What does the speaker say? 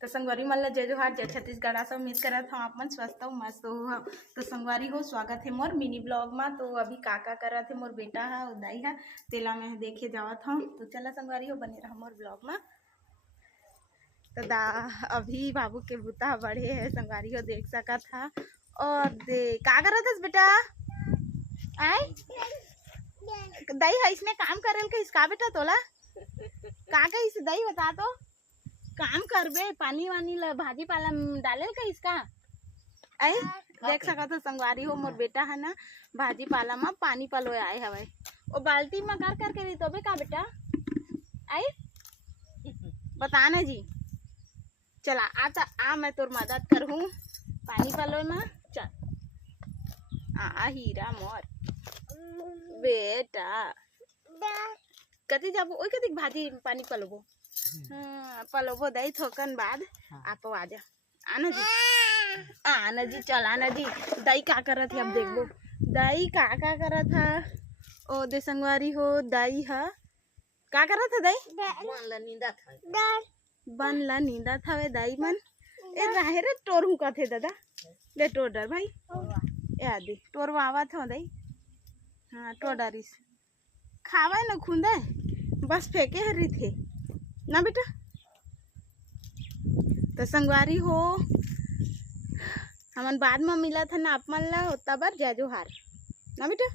तो संगवारी मन ला जय जोहार जय छत्तीसगढ़। आशा उम्मीद करत हूँ आप मन स्वस्थ हो मस्त हो। तो संगवारी हो स्वागत है मोर मिनी ब्लॉग में। तो अभी काका करत है मोर बेटा है और दाई है तेला में देखे जावत हूँ। तो चला संगवारी हो बने रहा मोर ब्लॉग में। तो अभी बाबू के बुता बढ़े है संगवारी हो देख सका था। और दे का करत है बेटा आए दाई है इसने काम करेल का इसका बेटा तोला का इसे दाई बता तो काम करबे पानी वानी ला भाजी पाला डालेल का इसका आई देख सका तो संगवारी हो मोर बेटा है ना भाजी पाला में पानी पलोए आए हवे ओ बाल्टी में कर कर के तोबे का बेटा आई बताना जी। चला आता आ मैं तोर मदद करूँ पानी पलोए में चल आ हीरा मोर बेटा कति जाबो ओई कति भाजी पानी पलोबो पलोबो दई थोकन बाद आप आना जी चल आना जी। दई का करत है अब देखबो दई का करत है ओ दे संगवारी हो दई है का करत है दई बन ला नींदा था दई मन ए राहे रे टोर हूँ कथे दादा ले टोर डर भाई ए आदि टोर आवा था दई हाँ टोर डरिस खावा न खुंदा बस फेंके हरी थे ना बेटा। तो संगवारी हो हमन बाद में मिला था ना आप मन ला होता बार जय जोहार ना बेटा।